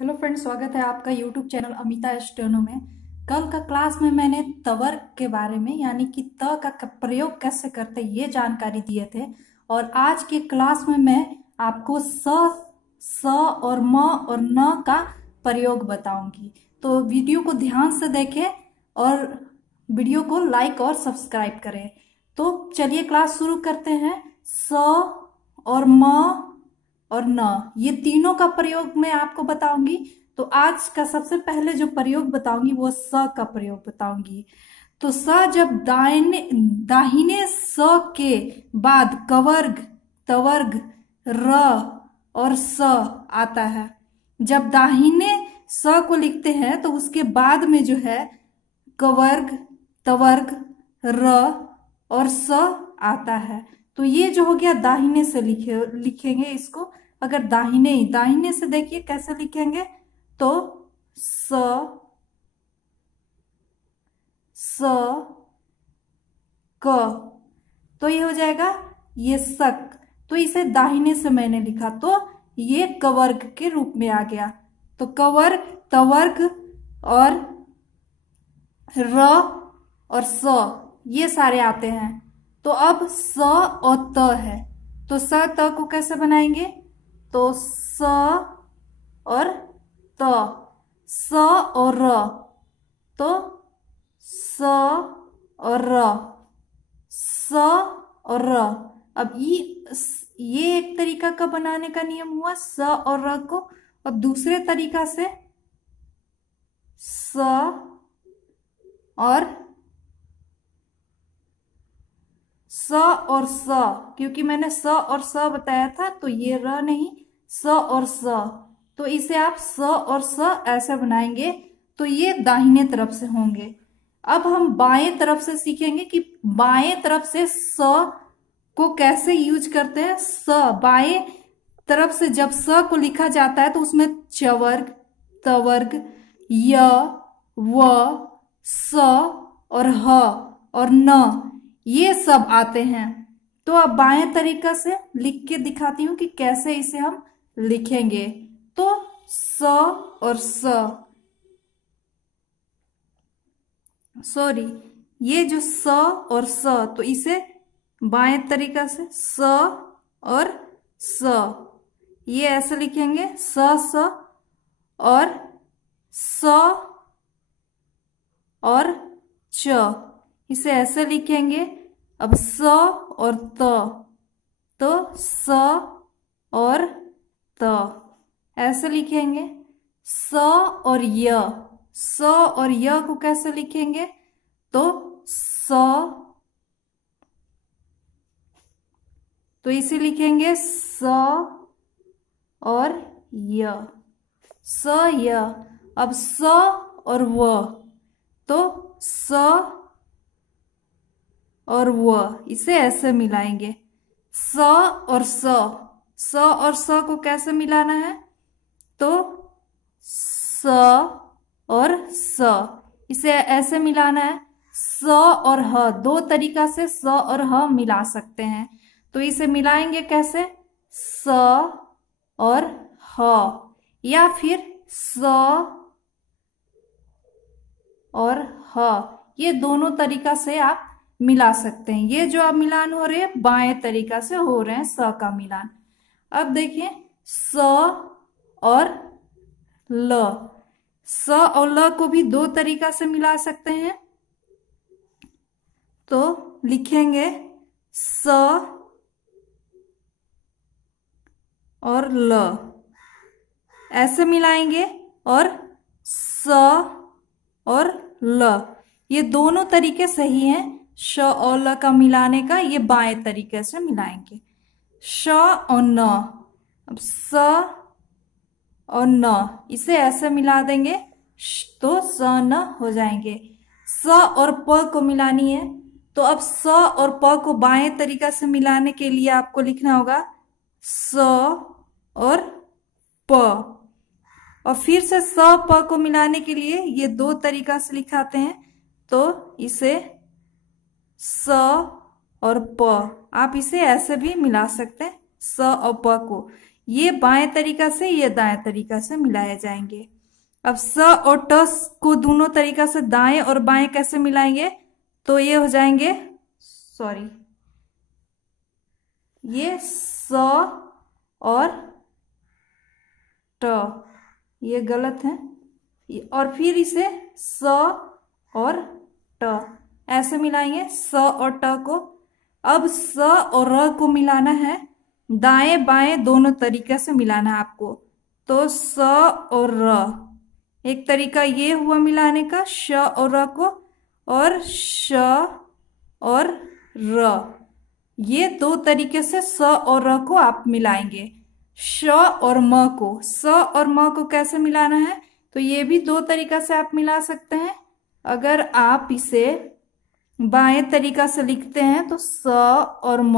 Hello friends, स्वागत है आपका यूट्यूब चैनल अमिता स्टेनो में। कल का क्लास में मैंने तवर्ग के बारे में यानी कि त का प्रयोग कैसे करते हैं ये जानकारी दिए थे। और आज के क्लास में मैं आपको स और म और न का प्रयोग बताऊंगी। तो वीडियो को ध्यान से देखें और वीडियो को लाइक और सब्सक्राइब करें। तो चलिए क्लास शुरू करते हैं। स और म और न, ये तीनों का प्रयोग मैं आपको बताऊंगी। तो आज का सबसे पहले जो प्रयोग बताऊंगी वो स का प्रयोग बताऊंगी। तो स जब दाहिने स के बाद कवर्ग, तवर्ग, र और स आता है। जब दाहिने स को लिखते हैं तो उसके बाद में जो है कवर्ग, तवर्ग, र और स आता है। तो ये जो हो गया दाहिने से लिखेंगे इसको। अगर दाहिने से देखिए कैसे लिखेंगे तो स क, तो ये हो जाएगा ये सक। तो इसे दाहिने से मैंने लिखा तो ये कवर्ग के रूप में आ गया। तो कवर्ग, तवर्ग और र और स ये सारे आते हैं। तो अब स और त है, तो स त को कैसे बनाएंगे? तो स और त, स और र, तो स और र, स और र। अब ये एक तरीका का बनाने का नियम हुआ स और र को। अब दूसरे तरीका से स और स, क्योंकि मैंने स और स बताया था तो ये र नहीं, स और स। तो इसे आप स और स ऐसे बनाएंगे तो ये दाहिने तरफ से होंगे। अब हम बाएं तरफ से सीखेंगे कि बाएं तरफ से स को कैसे यूज करते हैं। स बाएं तरफ से जब स को लिखा जाता है तो उसमें चवर्ग, तवर्ग, य, व, स और ह और न ये सब आते हैं। तो अब बाएं तरीका से लिख के दिखाती हूं कि कैसे इसे हम लिखेंगे। तो स और ये जो स और स, तो इसे बाएं तरीका से स और स ये ऐसे लिखेंगे। स और स और च इसे ऐसे लिखेंगे। अब स और त, तो स और त ऐसे लिखेंगे। स और य, स और य को कैसे लिखेंगे? तो स, तो इसे लिखेंगे स और य, स य। अब स और व, तो स और व इसे ऐसे मिलाएंगे। स और स को कैसे मिलाना है? तो स और स इसे ऐसे मिलाना है। स और ह, दो तरीका से स और ह मिला सकते हैं। तो इसे मिलाएंगे कैसे? स और ह, या फिर स और ह, ये दोनों तरीका से आप मिला सकते हैं। ये जो अब मिलान हो रहे हैं बाएं तरीका से हो रहे हैं स का मिलान। अब देखिए स और ल, स और ल को भी दो तरीका से मिला सकते हैं। तो लिखेंगे स और ल ऐसे मिलाएंगे, और स और ल ये दोनों तरीके सही हैं। श और ल का मिलाने का ये बाएं तरीके से मिलाएंगे। श और न, अब स और न इसे ऐसे मिला देंगे तो स न हो जाएंगे। स और प को मिलानी है, तो अब स और प को बाएं तरीका से मिलाने के लिए आपको लिखना होगा स और प, और फिर से स प को मिलाने के लिए ये दो तरीका से लिखाते हैं। तो इसे स और प, आप इसे ऐसे भी मिला सकते हैं स और प को। ये बाएं तरीका से, ये दाएं तरीका से मिलाए जाएंगे। अब स और ट को दोनों तरीका से दाएं और बाएं कैसे मिलाएंगे, तो ये हो जाएंगे, सॉरी, ये स और ट, ये गलत है, और फिर इसे स और ट ऐसे मिलाएंगे, स और ट को। अब स और र को मिलाना है, दाएं बाएं दोनों तरीके से मिलाना है आपको। तो स और र, एक तरीका ये हुआ मिलाने का, श और र को, और श और र, ये दो तरीके से स और र को आप मिलाएंगे। श और म को, स और म को कैसे मिलाना है, तो ये भी दो तरीका से आप मिला सकते हैं। अगर आप इसे बाएं तरीका से लिखते हैं तो स और म,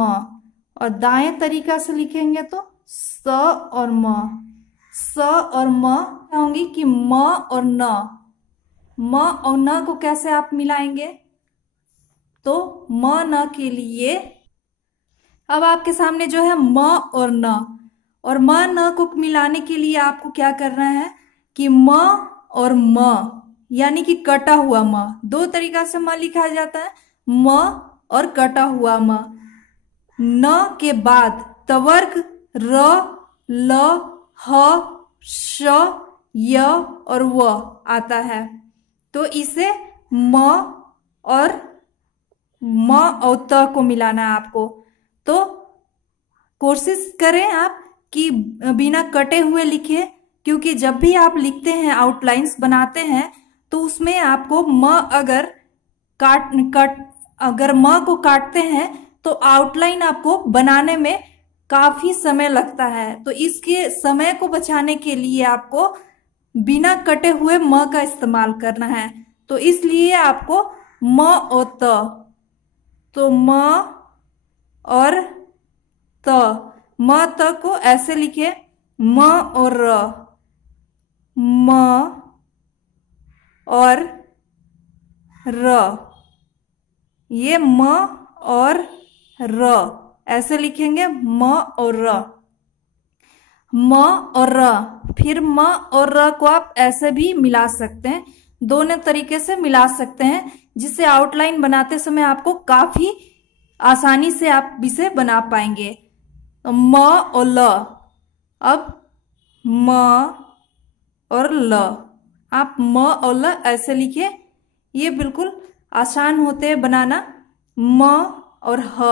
और दाएं तरीका से लिखेंगे तो स और म। स और म होंगी कि म और न, म और न को कैसे आप मिलाएंगे, तो म न के लिए अब आपके सामने जो है म और न, और म न को मिलाने के लिए आपको क्या करना है कि म और म, यानी कि कटा हुआ म, दो तरीका से म लिखा जाता है, म और कटा हुआ म। न के बाद तवर्ग र, ल, ह, श, य और व आता है, तो इसे म और त को मिलाना है आपको। तो कोशिश करें आप कि बिना कटे हुए लिखे, क्योंकि जब भी आप लिखते हैं, आउटलाइंस बनाते हैं, तो उसमें आपको अगर म को काटते हैं तो आउटलाइन आपको बनाने में काफी समय लगता है। तो इसके समय को बचाने के लिए आपको बिना कटे हुए म का इस्तेमाल करना है। तो इसलिए आपको म और त, तो म और त, म त को ऐसे लिखे, म और र, म और र, ये म और र ऐसे लिखेंगे, म और र, म और र। फिर म और र को आप ऐसे भी मिला सकते हैं, दोनों तरीके से मिला सकते हैं, जिससे आउटलाइन बनाते समय आपको काफी आसानी से आप इसे बना पाएंगे। तो म और ल, अब म और ल, आप म और ल ऐसे लिखिए, ये बिल्कुल आसान होते हैं बनाना। म और ह,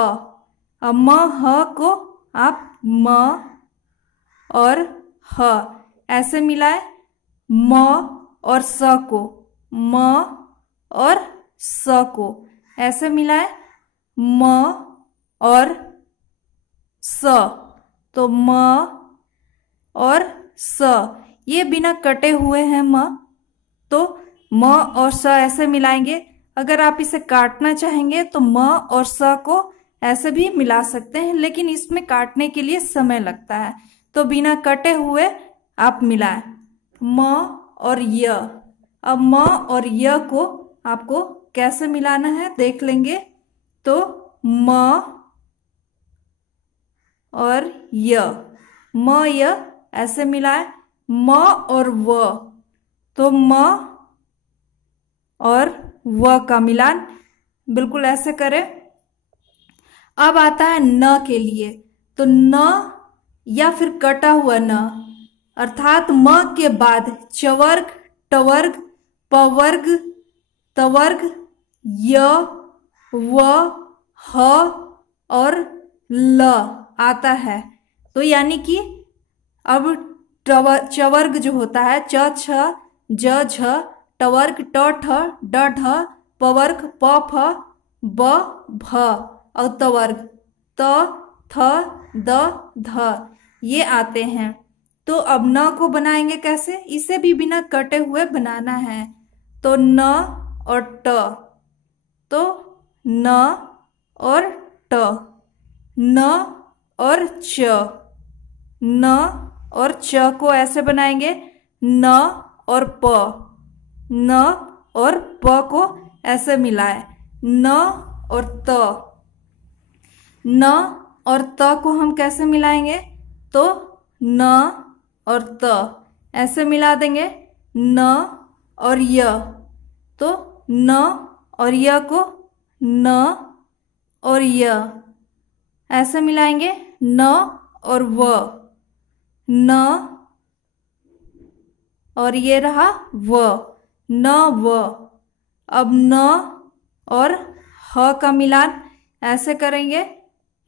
अब म ह को आप म और ह ऐसे मिलाए, म और स को, म और स को ऐसे मिलाए, म और स, तो म और स, ये बिना कटे हुए हैं म, तो म और स ऐसे मिलाएंगे। अगर आप इसे काटना चाहेंगे तो म और स को ऐसे भी मिला सकते हैं, लेकिन इसमें काटने के लिए समय लगता है, तो बिना कटे हुए आप मिलाएं। म और य, अब म और य को आपको कैसे मिलाना है देख लेंगे। तो म और य, म य ऐसे मिलाए, म और व, तो म और व का मिलान बिल्कुल ऐसे करें। अब आता है न के लिए, तो न या फिर कटा हुआ न, अर्थात म के बाद चवर्ग, टवर्ग, पवर्ग, तवर्ग, य, व, ह और ल आता है। तो यानी कि अब चवर्ग जो होता है, च, छ, ज, झ, टवर्ग, ट, ठ, ड, ढ, पवर्ग, प, फ, ब, भ, और तवर्ग, त, थ, द, ध, ये आते हैं। तो अब न को बनाएंगे कैसे, इसे भी बिना कटे हुए बनाना है। तो न और ट, तो न और ट, न और च, न और च को ऐसे बनाएंगे, न और प, न और प को ऐसे मिलाए, न और त, न और त को हम कैसे मिलाएंगे, तो न और त ऐसे मिला देंगे, न और य, तो न और य को न और य ऐसे मिलाएंगे, न और व, न और ये रहा व, न व। अब न और ह का मिलान ऐसे करेंगे,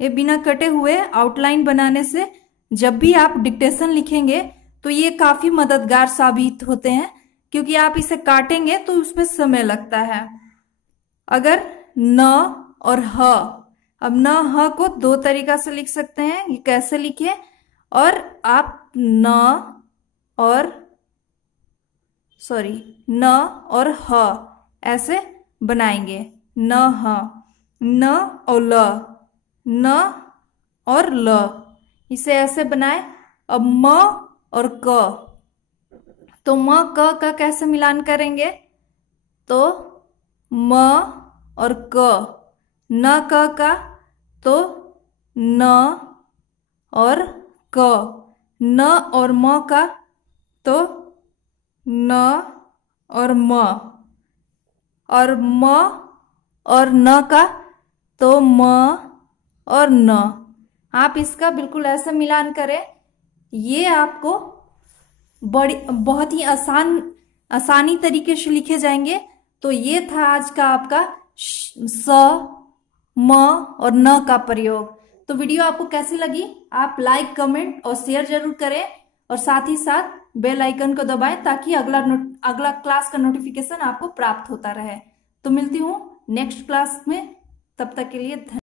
ये बिना कटे हुए आउटलाइन बनाने से जब भी आप डिक्टेशन लिखेंगे तो ये काफी मददगार साबित होते हैं, क्योंकि आप इसे काटेंगे तो उसमें समय लगता है। अगर न और ह, अब न ह को दो तरीका से लिख सकते हैं, ये कैसे लिखे, और आप न और ह ऐसे बनाएंगे, न ह, न और ल, न और ल, इसे ऐसे बनाए। अब म और क, तो म क का कैसे मिलान करेंगे, तो म और क, न क का तो न और क, न और म का तो न और म, और म और न का तो म और न। आप इसका बिल्कुल ऐसा मिलान करें, ये आपको बहुत ही आसानी तरीके से लिखे जाएंगे। तो ये था आज का आपका स, म और न का प्रयोग। तो वीडियो आपको कैसी लगी, आप लाइक, कमेंट और शेयर जरूर करें, और साथ ही साथ बेल आइकन को दबाएं ताकि अगला क्लास का नोटिफिकेशन आपको प्राप्त होता रहे। तो मिलती हूँ नेक्स्ट क्लास में, तब तक के लिए धन्यवाद।